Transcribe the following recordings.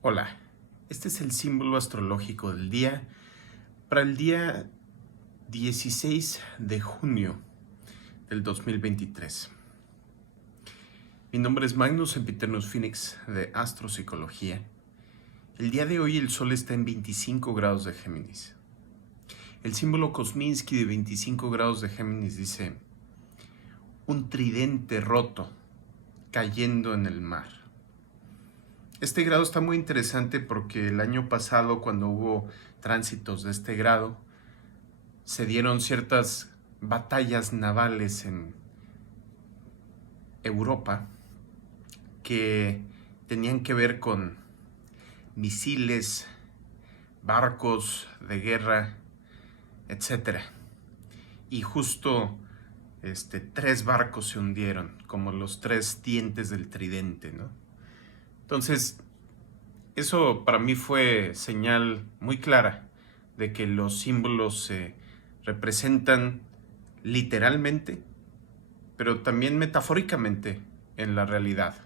Hola, este es el símbolo astrológico del día para el día 16 de junio del 2023. Mi nombre es Magnus Sempiternus Phoenix de Astropsicología. El día de hoy el Sol está en 25 grados de Géminis. El símbolo Kosminski de 25 grados de Géminis dice: un tridente roto cayendo en el mar. Este grado está muy interesante porque el año pasado, cuando hubo tránsitos de este grado, se dieron ciertas batallas navales en Europa que tenían que ver con misiles, barcos de guerra, etc. Y justo 3 barcos se hundieron, como los 3 dientes del tridente, ¿no? Entonces, eso para mí fue señal muy clara de que los símbolos se representan literalmente, pero también metafóricamente en la realidad.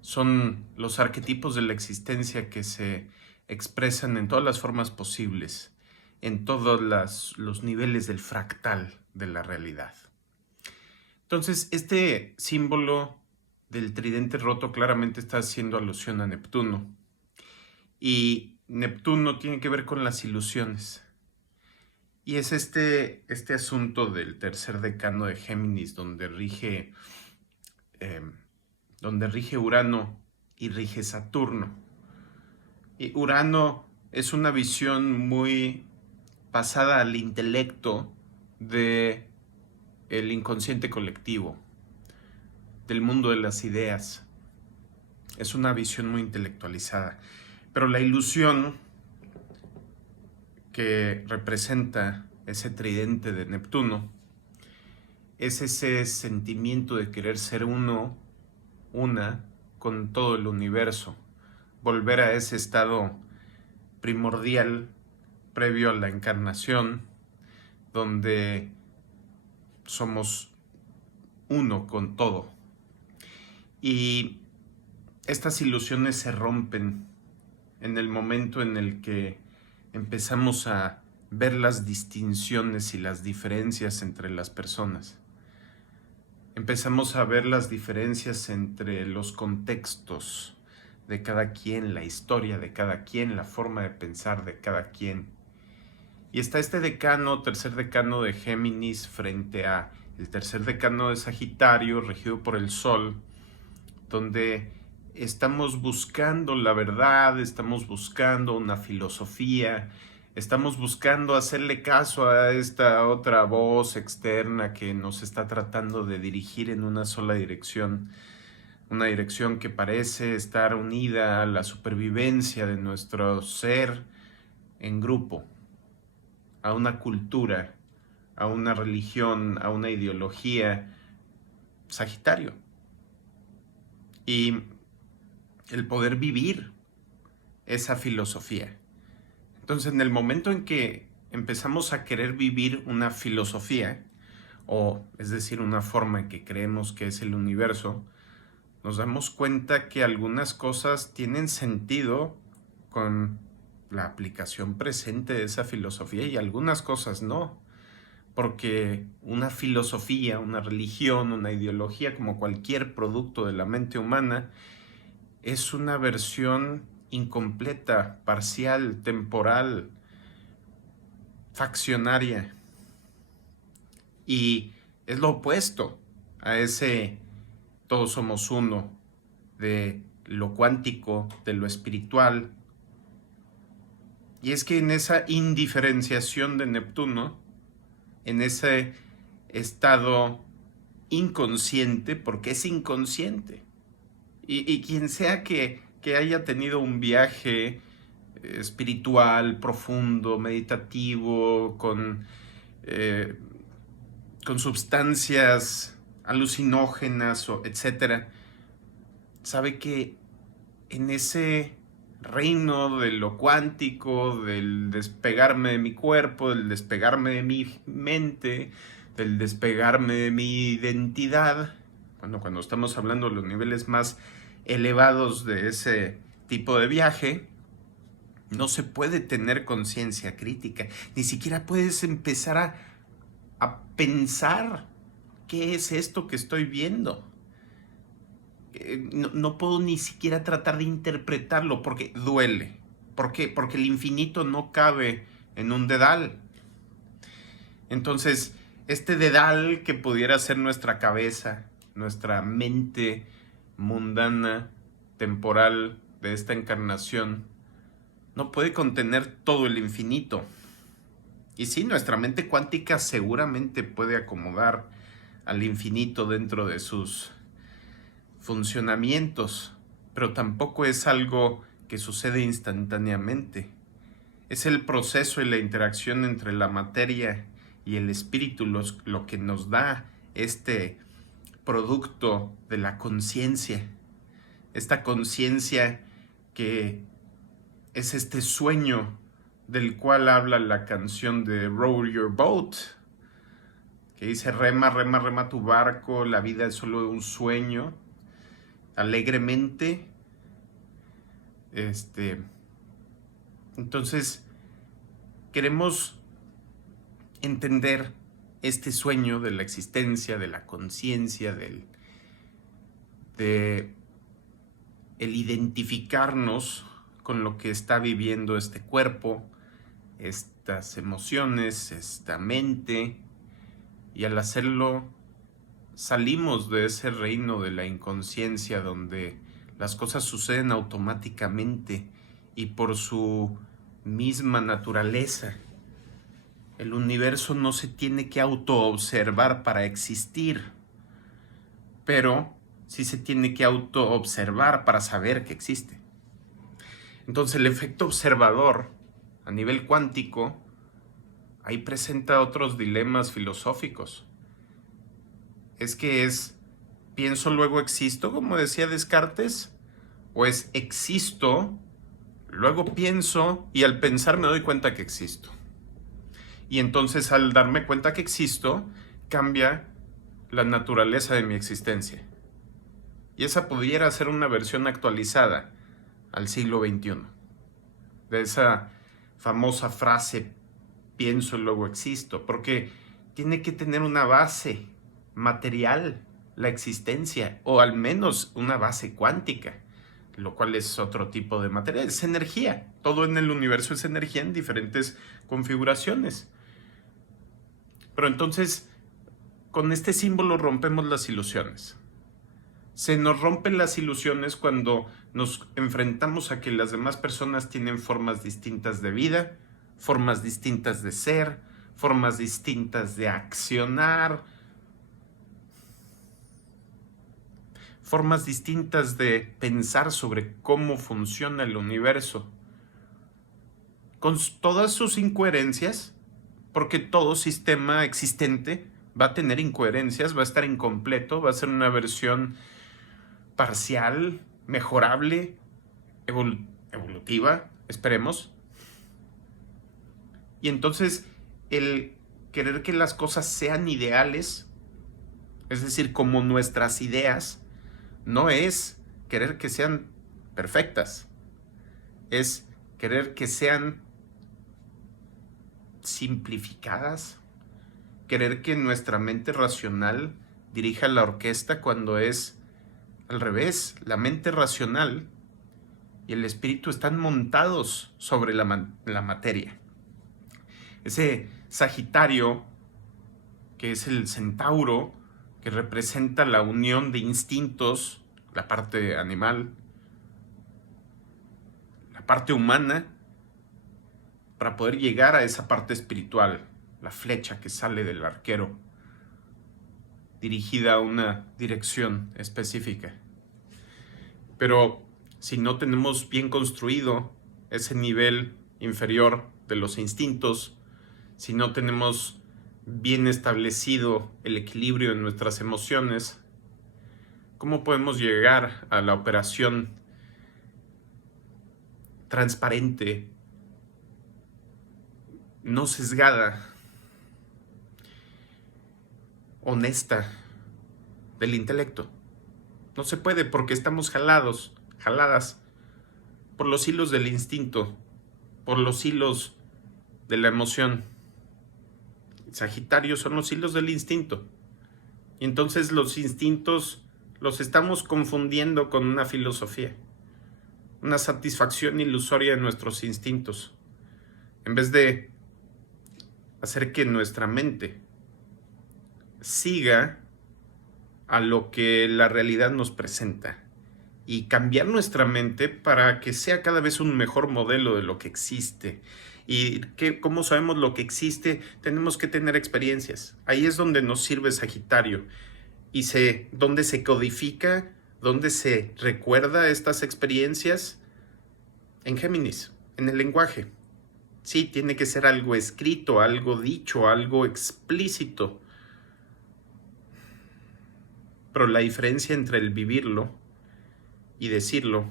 Son los arquetipos de la existencia que se expresan en todas las formas posibles, en todos los niveles del fractal de la realidad. Entonces, este símbolo del tridente roto claramente está haciendo alusión a Neptuno. Y Neptuno tiene que ver con las ilusiones. Y es este asunto del tercer decano de Géminis, donde rige Urano y rige Saturno. Y Urano es una visión muy pasada al intelecto de el inconsciente colectivo, del mundo de las ideas. Es una visión muy intelectualizada. Pero la ilusión que representa ese tridente de Neptuno es ese sentimiento de querer ser una con todo el universo, volver a ese estado primordial previo a la encarnación, donde somos uno con todo. Y estas ilusiones se rompen en el momento en el que empezamos a ver las distinciones y las diferencias entre las personas. Empezamos a ver las diferencias entre los contextos de cada quien, la historia de cada quien, la forma de pensar de cada quien. Y está este decano, tercer decano de Géminis, frente a el tercer decano de Sagitario, regido por el Sol, donde estamos buscando la verdad, estamos buscando una filosofía, estamos buscando hacerle caso a esta otra voz externa que nos está tratando de dirigir en una sola dirección, una dirección que parece estar unida a la supervivencia de nuestro ser en grupo, a una cultura, a una religión, a una ideología. Sagitario. Y el poder vivir esa filosofía. Entonces, en el momento en que empezamos a querer vivir una filosofía, o es decir, una forma en que creemos que es el universo, nos damos cuenta que algunas cosas tienen sentido con la aplicación presente de esa filosofía y algunas cosas no. Porque una filosofía, una religión, una ideología, como cualquier producto de la mente humana, es una versión incompleta, parcial, temporal, faccionaria. Y es lo opuesto a ese todos somos uno, de lo cuántico, de lo espiritual. Y es que en esa indiferenciación de Neptuno, en ese estado inconsciente, porque es inconsciente, y quien sea que haya tenido un viaje espiritual, profundo, meditativo, con sustancias alucinógenas, etcétera, sabe que en ese reino de lo cuántico, del despegarme de mi cuerpo, del despegarme de mi mente, del despegarme de mi identidad, cuando estamos hablando de los niveles más elevados de ese tipo de viaje, no se puede tener conciencia crítica. Ni siquiera puedes empezar a pensar qué es esto que estoy viendo. No puedo ni siquiera tratar de interpretarlo porque duele. ¿Por qué? Porque el infinito no cabe en un dedal. Entonces, este dedal que pudiera ser nuestra cabeza, nuestra mente mundana, temporal de esta encarnación, no puede contener todo el infinito. Y sí, nuestra mente cuántica seguramente puede acomodar al infinito dentro de sus funcionamientos, pero tampoco es algo que sucede instantáneamente. Es el proceso y la interacción entre la materia y el espíritu lo que nos da este producto de la conciencia. Esta conciencia que es este sueño del cual habla la canción de Row Your Boat, que dice rema, rema, rema tu barco, la vida es solo un sueño, alegremente. Entonces, queremos entender este sueño de la existencia, de la conciencia, de el identificarnos con lo que está viviendo este cuerpo, estas emociones, esta mente, y al hacerlo salimos de ese reino de la inconsciencia donde las cosas suceden automáticamente y por su misma naturaleza. El universo no se tiene que autoobservar para existir, pero sí se tiene que autoobservar para saber que existe. Entonces el efecto observador a nivel cuántico ahí presenta otros dilemas filosóficos. ¿Pienso luego existo, como decía Descartes? ¿O es existo, luego pienso y al pensar me doy cuenta que existo? Y entonces al darme cuenta que existo, cambia la naturaleza de mi existencia. Y esa pudiera ser una versión actualizada al siglo XXI. De esa famosa frase, pienso y luego existo. Porque tiene que tener una base material, la existencia, o al menos una base cuántica, lo cual es otro tipo de materia. Es energía. Todo en el universo es energía en diferentes configuraciones. Pero entonces, con este símbolo rompemos las ilusiones. Se nos rompen las ilusiones cuando nos enfrentamos a que las demás personas tienen formas distintas de vida, formas distintas de ser, formas distintas de accionar, formas distintas de pensar sobre cómo funciona el universo, con todas sus incoherencias, porque todo sistema existente va a tener incoherencias, va a estar incompleto, va a ser una versión parcial, mejorable, evolutiva, esperemos. Y entonces el querer que las cosas sean ideales, es decir, como nuestras ideas, no es querer que sean perfectas, es querer que sean simplificadas, querer que nuestra mente racional dirija la orquesta cuando es al revés. La mente racional y el espíritu están montados sobre la materia. Ese Sagitario, que es el centauro, que representa la unión de instintos, la parte animal, la parte humana, para poder llegar a esa parte espiritual, la flecha que sale del arquero, dirigida a una dirección específica. Pero si no tenemos bien construido ese nivel inferior de los instintos, si no tenemos bien establecido el equilibrio en nuestras emociones, ¿cómo podemos llegar a la operación transparente, no sesgada, honesta del intelecto? No se puede porque estamos jaladas por los hilos del instinto, por los hilos de la emoción. Sagitario son los hilos del instinto. Y entonces los instintos los estamos confundiendo con una filosofía, una satisfacción ilusoria de nuestros instintos, en vez de hacer que nuestra mente siga a lo que la realidad nos presenta y cambiar nuestra mente para que sea cada vez un mejor modelo de lo que existe. Y que, ¿cómo sabemos lo que existe? Tenemos que tener experiencias. Ahí es donde nos sirve Sagitario. Y donde se codifica, donde se recuerda estas experiencias, en Géminis, en el lenguaje. Sí, tiene que ser algo escrito, algo dicho, algo explícito. Pero la diferencia entre el vivirlo y decirlo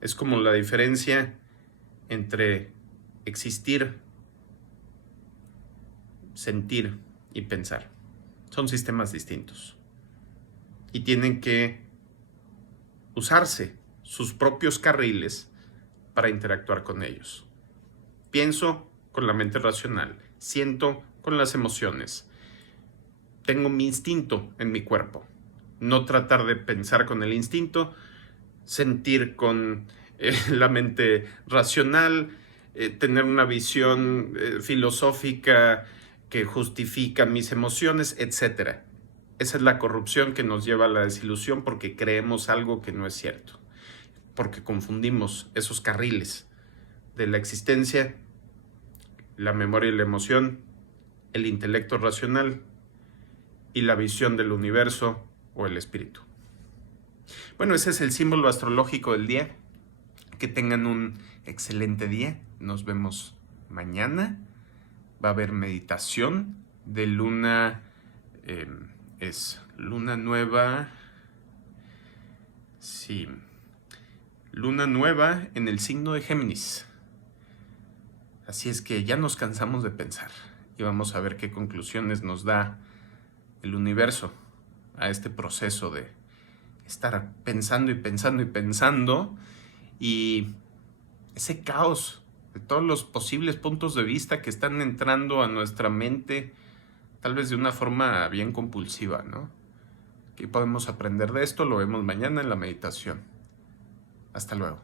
es como la diferencia entre existir, sentir y pensar. Son sistemas distintos y tienen que usarse sus propios carriles para interactuar con ellos. Pienso con la mente racional, siento con las emociones, tengo mi instinto en mi cuerpo. No tratar de pensar con el instinto, sentir con la mente racional, tener una visión filosófica que justifica mis emociones, etc. Esa es la corrupción que nos lleva a la desilusión porque creemos algo que no es cierto, porque confundimos esos carriles de la existencia, la memoria y la emoción, el intelecto racional y la visión del universo o el espíritu. Bueno, ese es el símbolo astrológico del día. Que tengan un excelente día. Nos vemos mañana. Va a haber meditación de luna. Es luna nueva. Sí. Luna nueva en el signo de Géminis. Así es que ya nos cansamos de pensar. Y vamos a ver qué conclusiones nos da el universo a este proceso de estar pensando y pensando y pensando, y ese caos de todos los posibles puntos de vista que están entrando a nuestra mente, tal vez de una forma bien compulsiva, ¿no? ¿Qué podemos aprender de esto? Lo vemos mañana en la meditación. Hasta luego.